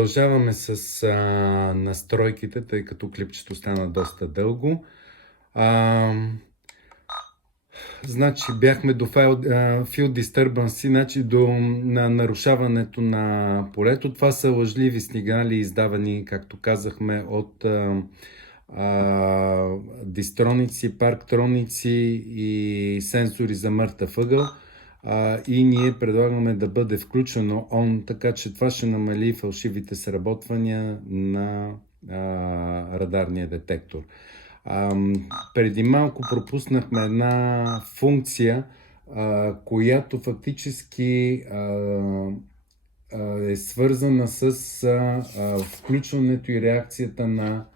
Продължаваме с настройките, тъй като клипчето стана доста дълго. Значи бяхме до Field Disturbance, значи до нарушаването на полето. Това са лъжливи сигнали, издавани, както казахме, от дистроници, парктроници и сенсори за мъртъв ъгъл. И ние предлагаме да бъде включено on, така че това ще намали фалшивите сработвания на радарния детектор. Преди малко пропуснахме една функция, която фактически е свързана с включването и реакцията на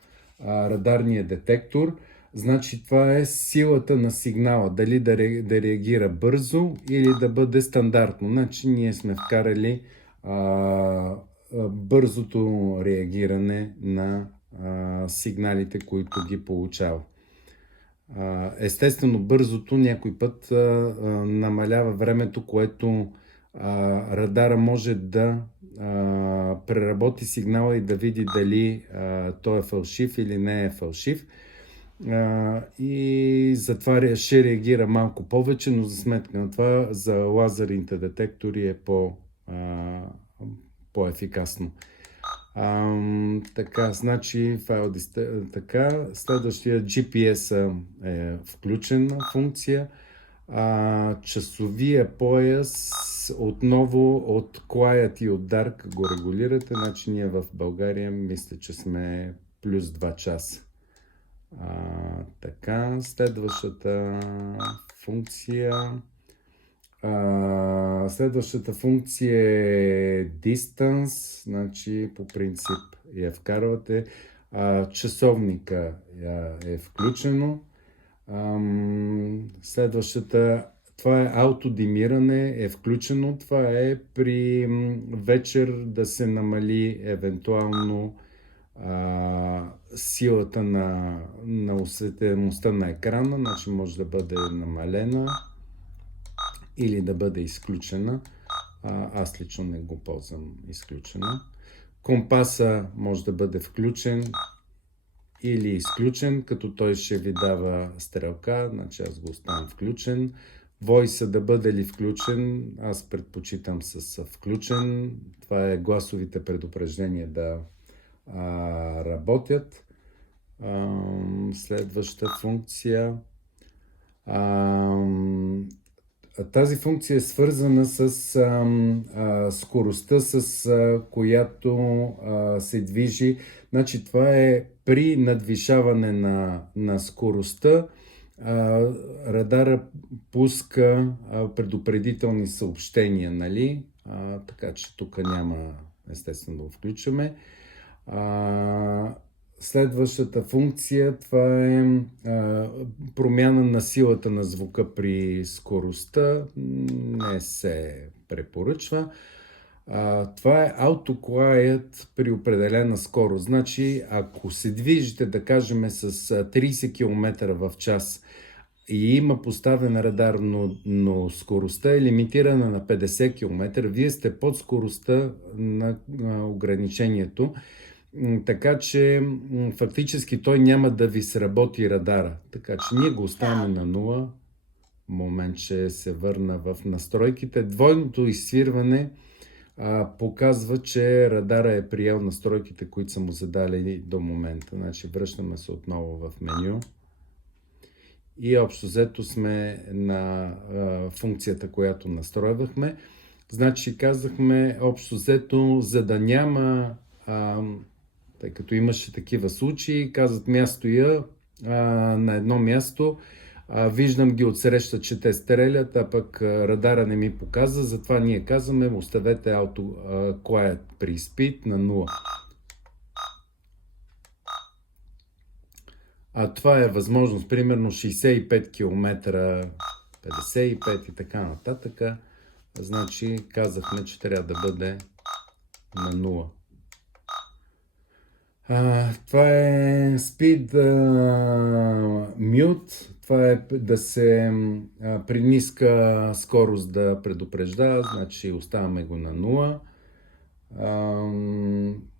радарния детектор. Значи това е силата на сигнала, дали да реагира бързо или да бъде стандартно. Значи ние сме вкарали бързото реагиране на сигналите, които ги получава. Естествено, бързото някой път намалява времето, което радара може да преработи сигнала и да види дали той е фалшив или не е фалшив. И затова ще реагира малко повече, но за сметка на това за лазерните детектори е по-ефикасно. Така, значи така, следващия GPS е включена функция. Часовия пояс отново от Quiet и от Dark го регулирате, значи ние в България мисля, че сме плюс 2 часа. Така, следващата функция е Distance, значи по принцип я вкарвате. Часовника е включено. Следващата, това е аутодимиране, е включено. Това е при вечер да се намали евентуално силата на осветеността на екрана, значи може да бъде намалена или да бъде изключена. Аз лично не го ползвам изключена. Компаса може да бъде включен или изключен, като той ще ви дава стрелка, значи аз го оставям включен. Voice да бъде ли включен, аз предпочитам с включен. Това е гласовите предупреждения да работят. Следваща функция. Тази функция е свързана с скоростта, с която се движи. Значи това е при надвишаване на скоростта. Радара пуска предупредителни съобщения, нали? Така че тук няма естествено да го включваме. Следващата функция, това е промяна на силата на звука при скоростта, не се препоръчва. Това е Auto Quiet при определена скорост. Значи, ако се движите, да кажем, с 30 км в час и има поставен радар, но скоростта е лимитирана на 50 км, вие сте под скоростта на ограничението. Така че фактически той няма да ви сработи радара. Така че ние го оставяме на 0. Момент ще се върна в настройките. Двойното изсвирване показва, че радара е приел настройките, които са му задали до момента. Значи връщаме се отново в меню. И общо взето сме на функцията, която настройвахме. Значи казахме общо взето, за да няма... Тъй като имаше такива случаи, казват място на едно място, виждам ги отсреща, че те стрелят, а пък радара не ми показва, затова ние казваме, оставете Auto Quiet при Speed на 0. Това е възможност, примерно 65 км, 55 и така нататък. Значи казахме, че трябва да бъде на 0. Това е Speed Mute. Това е да се при ниска скорост да предупреждава, значи оставяме го на 0. Ам,